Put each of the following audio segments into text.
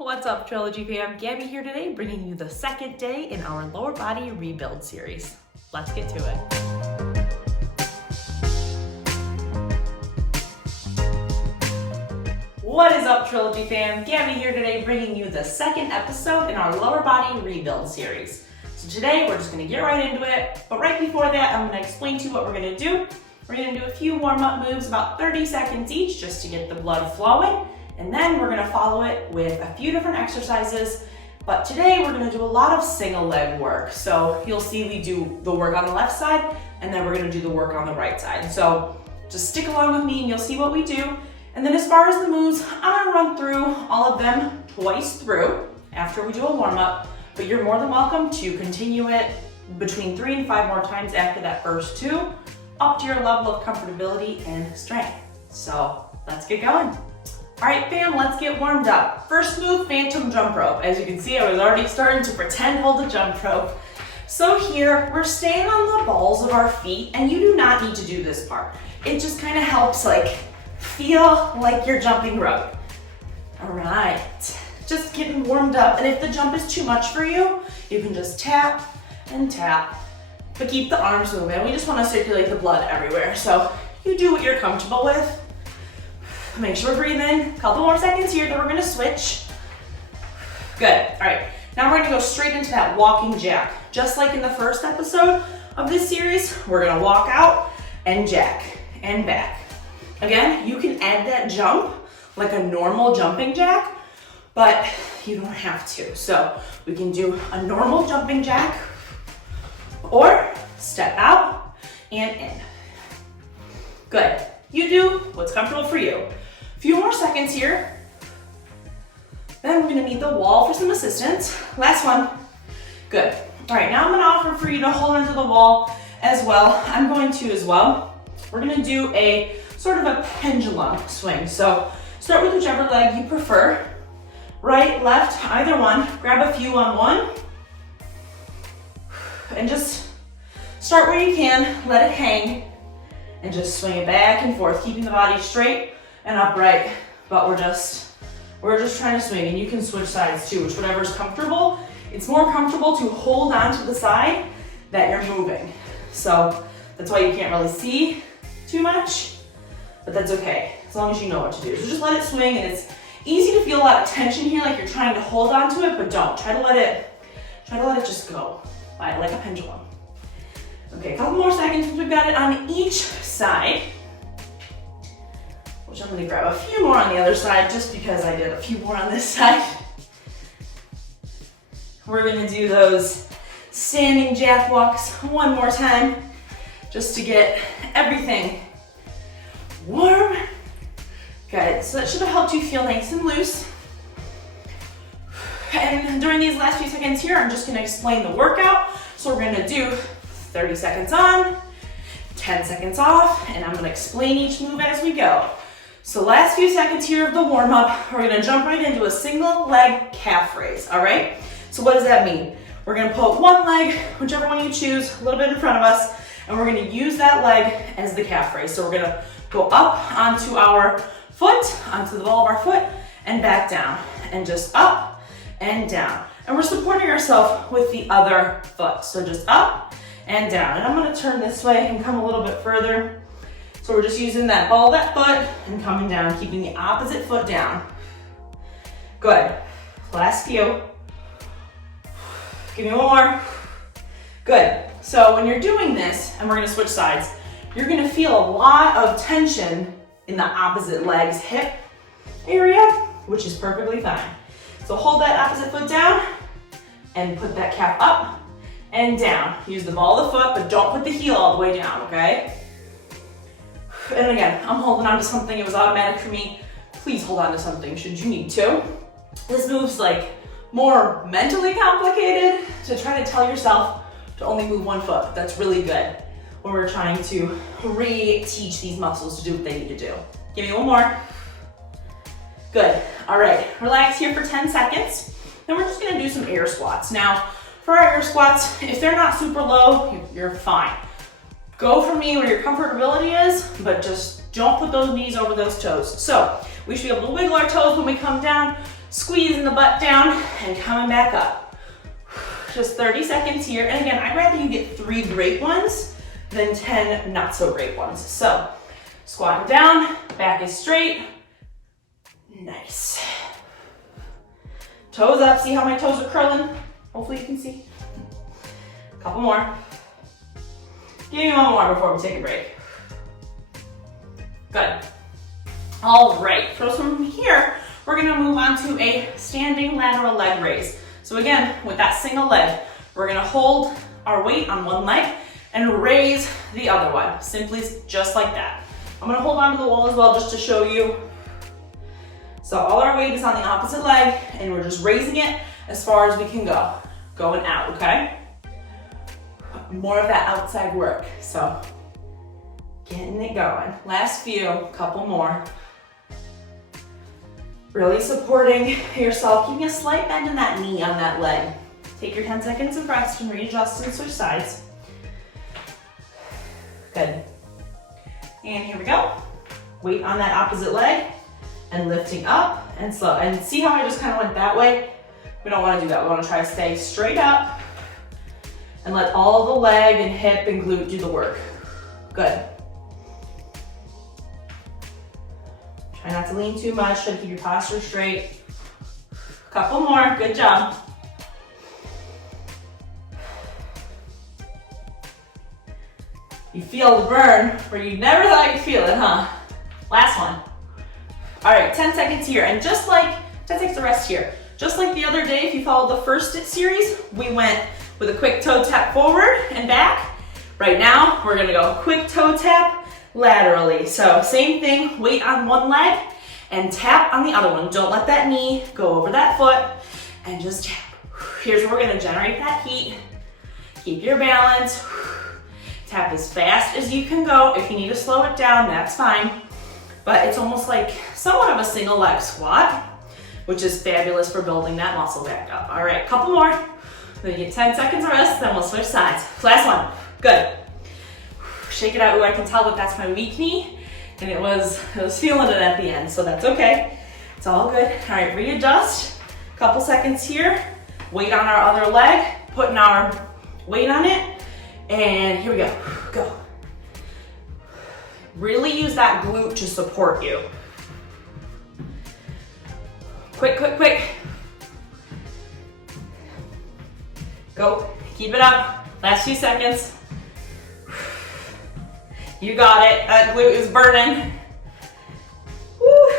What's up, Trilogy fam? Gabby here today, bringing you the second day in our lower body rebuild series. Let's get to it. What is up, Trilogy fam? Gabby here today, bringing you the second episode in our lower body rebuild series. So today, we're just gonna get right into it, but right before that, I'm gonna explain to you what we're gonna do. We're gonna do a few warm-up moves, about 30 seconds each, just to get the blood flowing. And then we're gonna follow it with a few different exercises. But today we're gonna do a lot of single leg work. So you'll see we do the work on the left side, and then we're gonna do the work on the right side. So just stick along with me and you'll see what we do. And then as far as the moves, I'm gonna run through all of them twice through after we do a warm up, but you're more than welcome to continue it between 3 and 5 more times after that first 2, up to your level of comfortability and strength. So let's get going. All right, fam, let's get warmed up. First move, phantom jump rope. As you can see, I was already starting to pretend hold a jump rope. So here, we're staying on the balls of our feet, and you do not need to do this part. It just kind of helps feel like you're jumping rope. All right, just getting warmed up. And if the jump is too much for you, you can just tap and tap, but keep the arms moving. We just want to circulate the blood everywhere. So you do what you're comfortable with. Make sure we're breathing. A couple more seconds here, then we're gonna switch. Good, all right. Now we're gonna go straight into that walking jack. Just like in the first episode of this series, we're gonna walk out and jack and back. Again, you can add that jump like a normal jumping jack, but you don't have to. So we can do a normal jumping jack or step out and in. Good. You do what's comfortable for you. A few more seconds here. Then we're gonna need the wall for some assistance. Last one. Good. All right, now I'm gonna offer for you to hold onto the wall as well. I'm going to as well. We're gonna do a sort of a pendulum swing. So start with whichever leg you prefer. Right, left, either one. Grab a few on one. And just start where you can, let it hang. And just swing it back and forth, keeping the body straight and upright. But we're just trying to swing, and you can switch sides too, whatever's comfortable. It's more comfortable to hold on to the side that you're moving. So that's why you can't really see too much, but that's okay, as long as you know what to do. So just let it swing, and it's easy to feel a lot of tension here, like you're trying to hold on to it, but don't. Try to let it just go, like a pendulum. Okay, a couple more seconds since we've got it on each side, which I'm gonna grab a few more on the other side just because I did a few more on this side. We're gonna do those standing jack walks one more time just to get everything warm. Good, so that should have helped you feel nice and loose. And during these last few seconds here, I'm just gonna explain the workout. So we're gonna do 30 seconds on, 10 seconds off, and I'm gonna explain each move as we go. So last few seconds here of the warm up, we're gonna jump right into a single leg calf raise, all right? So what does that mean? We're gonna put one leg, whichever one you choose, a little bit in front of us, and we're gonna use that leg as the calf raise. So we're gonna go up onto our foot, onto the ball of our foot, and back down, and just up and down. And we're supporting ourselves with the other foot. So just up and down. And I'm gonna turn this way and come a little bit further. So we're just using that ball of that foot and coming down, keeping the opposite foot down. Good. Last few. Give me one more. Good. So when you're doing this, and we're gonna switch sides, you're gonna feel a lot of tension in the opposite leg's hip area, which is perfectly fine. So hold that opposite foot down and put that calf up and down. Use the ball of the foot, but don't put the heel all the way down, okay? And again, I'm holding on to something. It was automatic for me. Please hold on to something should you need to. This move's more mentally complicated to try to tell yourself to only move one foot, but that's really good when we're trying to re-teach these muscles to do what they need to do. Give me one more. Good, all right, relax here for 10 seconds. Then we're just gonna do some air squats. Now, for our air squats, if they're not super low, you're fine. Go for me where your comfortability is, but just don't put those knees over those toes. So we should be able to wiggle our toes when we come down. Squeezing the butt down and coming back up. Just 30 seconds here. And again, I'd rather you get 3 great ones than 10 not so great ones. So squatting down, back is straight. Nice. Toes up, see how my toes are curling? Hopefully you can see. Couple more. Give me one more before we take a break. Good. All right, so from here, we're gonna move on to a standing lateral leg raise. So again, with that single leg, we're gonna hold our weight on one leg and raise the other one. Simply just like that. I'm gonna hold on to the wall as well just to show you. So all our weight is on the opposite leg and we're just raising it as far as we can go. Going out, okay? More of that outside work. So getting it going. Last few, couple more. Really supporting yourself, keeping a slight bend in that knee on that leg. Take your 10 seconds of rest and readjust and switch sides. Good. And here we go. Weight on that opposite leg and lifting up and slow. And see how I just kind of went that way? We don't want to do that. We want to try to stay straight up and let all the leg and hip and glute do the work. Good. Try not to lean too much, try to keep your posture straight. Couple more, good job. You feel the burn where you never thought you'd feel it, huh? Last one. All right, 10 seconds here, and just like, 10 seconds to rest here. Just like the other day, if you followed the first series, we went with a quick toe tap forward and back. Right now, we're gonna go quick toe tap laterally. So same thing, weight on one leg and tap on the other one. Don't let that knee go over that foot and just tap. Here's where we're gonna generate that heat. Keep your balance. Tap as fast as you can go. If you need to slow it down, that's fine. But it's almost like somewhat of a single leg squat, which is fabulous for building that muscle back up. All right, couple more. Then you get 10 seconds of rest, then we'll switch sides. Last one, good. Shake it out. Ooh, I can tell that that's my weak knee, and it was feeling it at the end, so that's okay. It's all good. All right, readjust. Couple seconds here. Weight on our other leg, putting our weight on it, and here we go. Go. Really use that glute to support you. Quick, quick, quick. Go. Keep it up. Last few seconds. You got it. That glute is burning. Woo.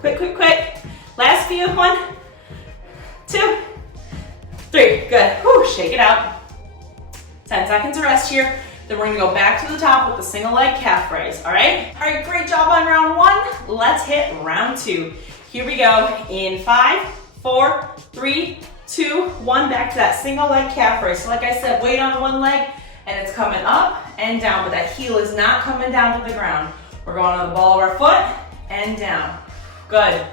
Quick, quick, quick. Last few. 1, 2, 3. Good. Woo. Shake it out. 10 seconds of rest here. Then we're gonna go back to the top with the single leg calf raise. All right? All right, great job on round 1. Let's hit round 2. Here we go. In 5, 4, 3, 2, 1. Back to that single leg calf raise. So like I said, weight on one leg, and it's coming up and down, but that heel is not coming down to the ground. We're going on the ball of our foot and down. Good.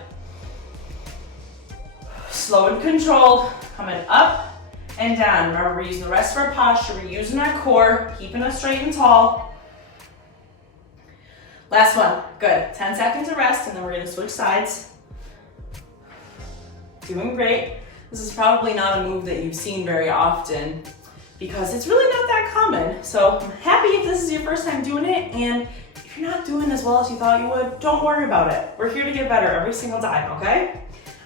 Slow and controlled, coming up and down. Remember, we're using the rest of our posture, we're using our core, keeping us straight and tall. Last one, good. 10 seconds of rest, and then we're gonna switch sides. Doing great. This is probably not a move that you've seen very often, because it's really not that common. So I'm happy if this is your first time doing it, and if you're not doing as well as you thought you would, don't worry about it. We're here to get better every single time, okay?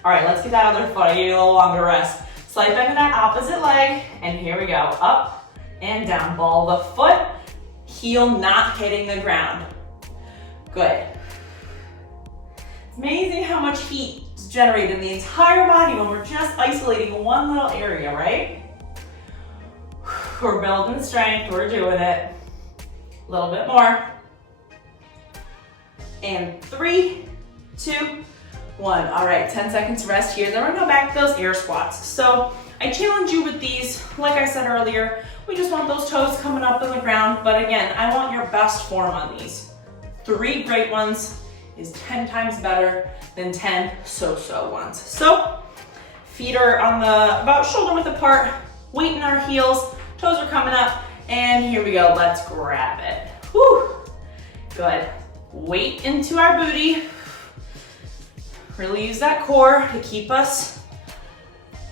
All right, let's get that other foot. I need a little longer rest. Slide back in that opposite leg, and here we go. Up and down. Ball the foot, heel not hitting the ground. Good. It's amazing how much heat is generated in the entire body when we're just isolating one little area, right? We're building strength, we're doing it. A little bit more. And 3, 2, 1. All right, 10 seconds rest here. Then we're gonna go back to those air squats. So I challenge you with these. Like I said earlier, we just want those toes coming up in the ground. But again, I want your best form on these. 3 great ones is 10 times better than 10 so-so ones. So feet are on the about shoulder width apart, weight in our heels, toes are coming up, and here we go. Let's grab it. Whew. Good. Weight into our booty. Really use that core to keep us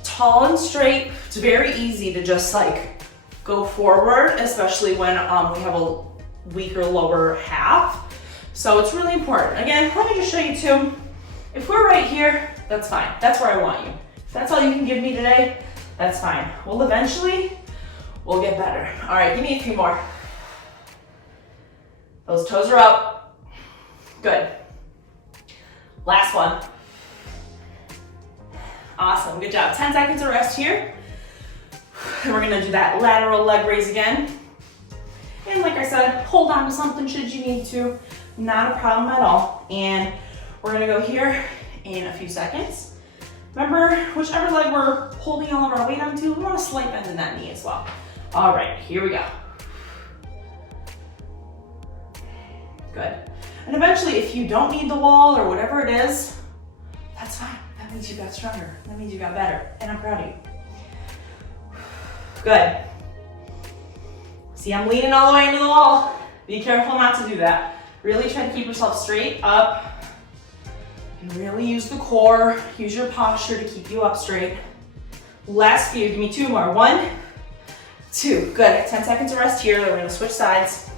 tall and straight. It's very easy to just like go forward, especially when we have a weaker lower half. So it's really important. Again, let me just show you too. If we're right here, that's fine. That's where I want you. If that's all you can give me today, that's fine. We'll get better. All right, give me a few more. Those toes are up. Good. Last one. Awesome, good job. 10 seconds of rest here. And we're gonna do that lateral leg raise again. And like I said, hold on to something should you need to. Not a problem at all. And we're gonna go here in a few seconds. Remember, whichever leg we're holding all of our weight onto, we want a slight bend in that knee as well. All right, here we go. Good. And eventually, if you don't need the wall or whatever it is, that's fine. That means you got stronger. That means you got better. And I'm proud of you. Good. See, I'm leaning all the way into the wall. Be careful not to do that. Really try to keep yourself straight up. And really use the core. Use your posture to keep you up straight. Last few. Give me 2 more. 1, 2. Good. 10 seconds of rest here. Then we're going to switch sides.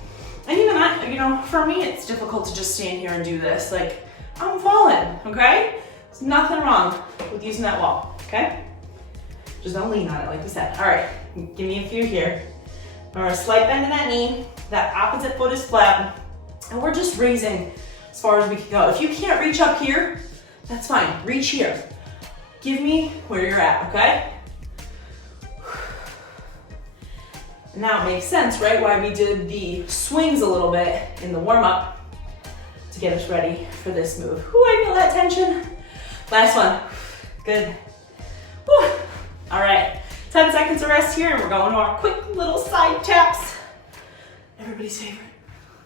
And even that, you know, for me, it's difficult to just stand here and do this. Like, I'm falling, okay? There's nothing wrong with using that wall, okay? Just don't lean on it, like we said. All right, give me a few here. Remember, a slight bend in that knee. That opposite foot is flat. And we're just raising as far as we can go. If you can't reach up here, that's fine. Reach here. Give me where you're at, okay? Now it makes sense, right? Why we did the swings a little bit in the warm-up to get us ready for this move. Ooh, I feel that tension. Last one. Good. Whew. All right, 10 seconds of rest here, and we're going to our quick little side taps. Everybody's favorite.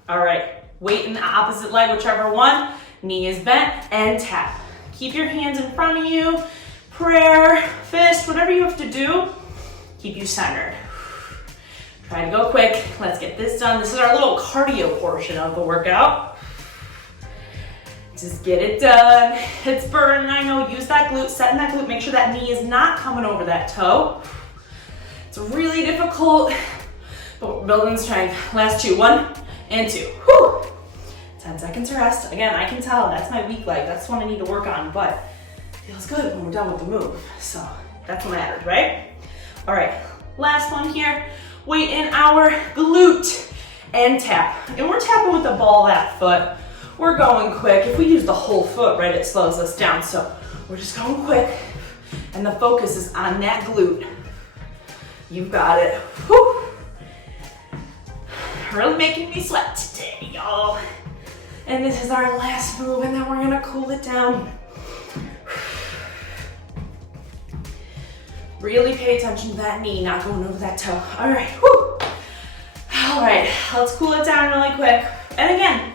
All right, weight in the opposite leg, whichever one. Knee is bent, and tap. Keep your hands in front of you. Prayer, fist, whatever you have to do, keep you centered. Try to go quick. Let's get this done. This is our little cardio portion of the workout. Just get it done. It's burning, I know. Use that glute, set in that glute. Make sure that knee is not coming over that toe. It's really difficult, but we're building strength. Last 2, 1 and 2. Whew. 10 seconds of rest. Again, I can tell that's my weak leg. That's one I need to work on, but it feels good when we're done with the move. So that's what matters, right? All right, last one here. Weight in our glute and tap. And we're tapping with the ball of that foot. We're going quick. If we use the whole foot, right, it slows us down. So we're just going quick. And the focus is on that glute. You've got it. Whew. Really making me sweat today, y'all. And this is our last move, and then we're gonna cool it down. Really pay attention to that knee, not going over that toe. All right, whew. All right, let's cool it down really quick. And again,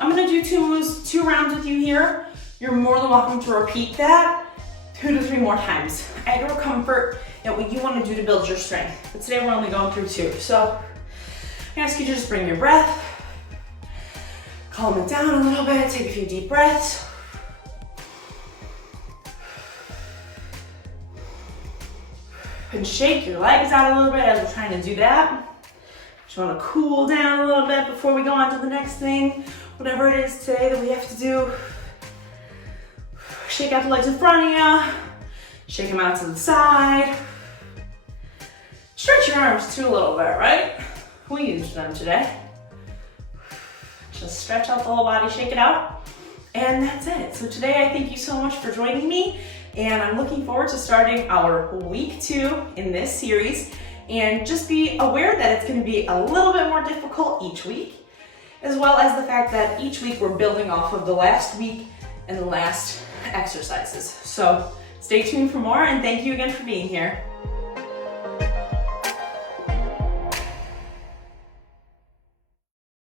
I'm gonna do 2 moves, 2 rounds with you here. You're more than welcome to repeat that 2 to 3 more times at your comfort and what you wanna do to build your strength. But today we're only going through 2. So I ask you to just bring your breath, calm it down a little bit, take a few deep breaths. And shake your legs out a little bit as we're trying to do that. Just want to cool down a little bit before we go on to the next thing, whatever it is today that we have to do. Shake out the legs in front of you. Shake them out to the side. Stretch your arms too a little bit, right? We used them today. Just stretch out the whole body, shake it out. And that's it. So today I thank you so much for joining me. And I'm looking forward to starting our week 2 in this series. And just be aware that it's going to be a little bit more difficult each week, as well as the fact that each week we're building off of the last week and the last exercises. So stay tuned for more, and thank you again for being here.